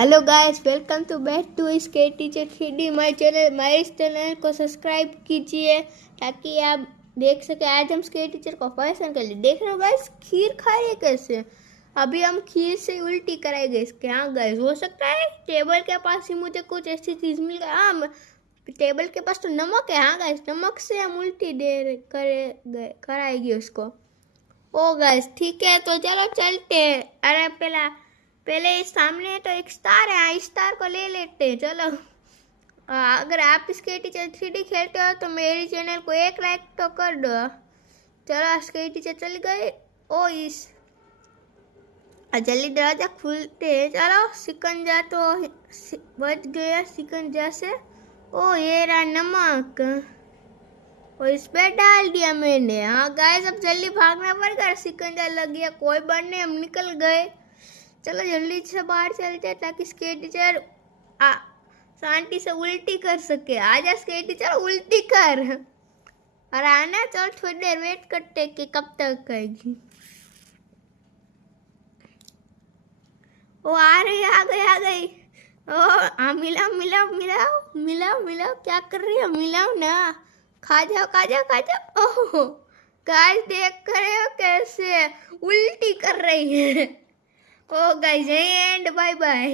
Hello guys, welcome to back to skate teacher 3D my channel. मेरे इस channel को subscribe कीजिए ताकि आप देख सके। आज हम स्केट टीचर को फैशन कर लिए। देख रहे हो गाइस, खीर खा रहे कैसे। अभी हम खीर से उल्टी कराएंगे इसके। हाँ गाइस, हो सकता है टेबल के पास ही मुझे कुछ ऐसी चीज़ मिल गई। हाँ, टेबल के पास तो नमक है। हाँ गाइस, नमक से हम उल्टी कराएगी उसको। ओ गाइस ठीक है, तो चलो चलते हैं। अरे पहले इस सामने तो एक स्टार है, इस स्टार को ले लेते हैं। चलो अगर आप इसके टीचर 3D खेलते हो तो मेरे चैनल को एक लाइक तो कर दो। चलो इसके टीचर चल गए। ओ इस जल्दी दरवाजा खुलते हैं। चलो सिकंजा तो बच गया सिकंजा से। ओ ये रहा नमक और इस पे डाल दिया मैंने। हाँ गाइस, अब जल्दी भागना पड़ेगा, सिकंजा लग गया। कोई बात नहीं, हम निकल गए। चलो जल्दी से बाहर चलते हैं ताकि स्केट टीचर शांति से उल्टी कर सके। आजा स्केट टीचर, उल्टी कर। और आना, चलो थोड़ी देर वेट करते कि कब तक करेगी। ओ आ रही, आ गई। ओ मिलाओ मिलाओ मिलाओ मिलाओ मिलाओ, क्या कर रही हो? मिलाओ ना, खा जाओ खा जाओ खा जाओ। ओह गाइस, देख रहे हो कैसे उल्टी कर रही है। ओ गाइस, एंड बाय बाय।